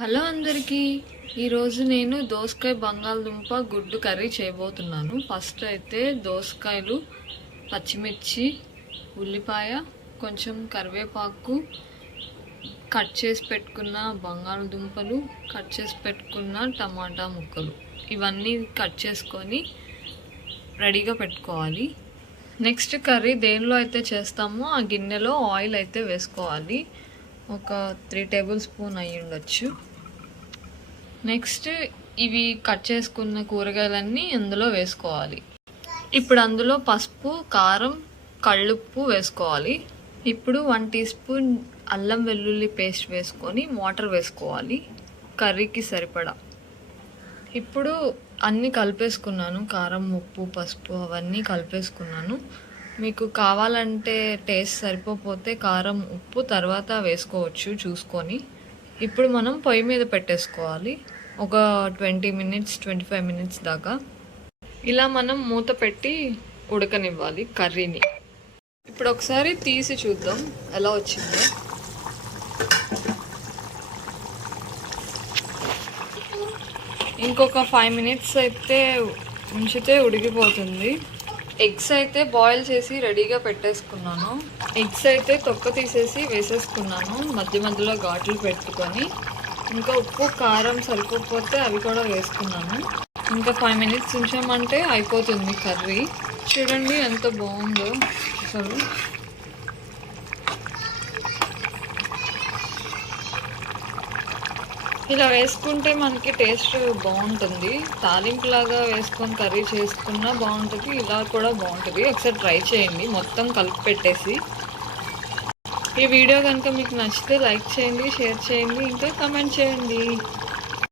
Hello అందరికీ. ఈరోజు నేను దోసకాయ బంగాళదుంప గుడ్డు కర్రీ చేయబోతున్నాను. ఫస్ట్ అయితే దోసకాయలు, పచ్చిమిర్చి, ఉల్లిపాయ, కొంచెం కరివేపాకు, కట్ చేసి పెట్టుకున్న బంగాళదుంపలు, కట్ చేసి పెట్టుకున్న టమాటా ముక్కలు, ఇవన్నీ కట్ చేసుకొని రెడీగా పెట్టుకోవాలి. నెక్స్ట్ కర్రీ దేనిలో అయితే చేస్తామో ఆ గిన్నెలో ఆయిల్ అయితే వేసుకోవాలి. ఒక 3 టేబుల్ స్పూన్ అయ్యి ఉండొచ్చు. నెక్స్ట్ ఇవి కట్ చేసుకున్న కూరగాయలన్నీ అందులో వేసుకోవాలి. ఇప్పుడు అందులో పసుపు, కారం, కళ్ళుప్పు వేసుకోవాలి. ఇప్పుడు 1 టీ స్పూన్ అల్లం వెల్లుల్లి పేస్ట్ వేసుకొని వాటర్ వేసుకోవాలి కర్రీకి సరిపడా. ఇప్పుడు అన్నీ కలిపేసుకున్నాను, కారం, ఉప్పు, పసుపు అవన్నీ కలిపేసుకున్నాను. మీకు కావాలంటే టేస్ట్ సరిపోతే కారం, ఉప్పు తర్వాత వేసుకోవచ్చు చూసుకొని. ఇప్పుడు మనం పొయ్యి మీద పెట్టేసుకోవాలి ఒక 20 మినిట్స్ 25 మినిట్స్ దాకా. ఇలా మనం మూత పెట్టి ఉడకనివ్వాలి కర్రీని. ఇప్పుడు ఒకసారి తీసి చూద్దాం ఎలా వచ్చిందో. ఇంకొక 5 మినిట్స్ అయితే ఉంచితే ఉడికిపోతుంది. ఎగ్స్ అయితే బాయిల్ చేసి రెడీగా పెట్టేసుకున్నాను. ఎగ్స్ అయితే తొక్క తీసేసి వేసేసుకున్నాను మధ్య మధ్యలో ఘాట్లు పెట్టుకొని. ఇంకా ఉప్పు, కారం సరిపోకపోతే అవి కూడా వేసుకున్నాను. ఇంకా 5 మినిట్స్ ఉంచామంటే అయిపోతుంది కర్రీ. చూడండి ఎంత బాగుందో అసలు. ఇలా వేసుకుంటే మనకి టేస్ట్ బాగుంటుంది. తాలింపులాగా వేసుకొని కర్రీ చేసుకున్నా బాగుంటుంది, ఇలా కూడా బాగుంటుంది. ఒకసారి ట్రై చేయండి మొత్తం కలిపి పెట్టేసి. ఈ వీడియో కనుక మీకు నచ్చితే లైక్ చేయండి, షేర్ చేయండి, ఇంకా కమెంట్ చేయండి.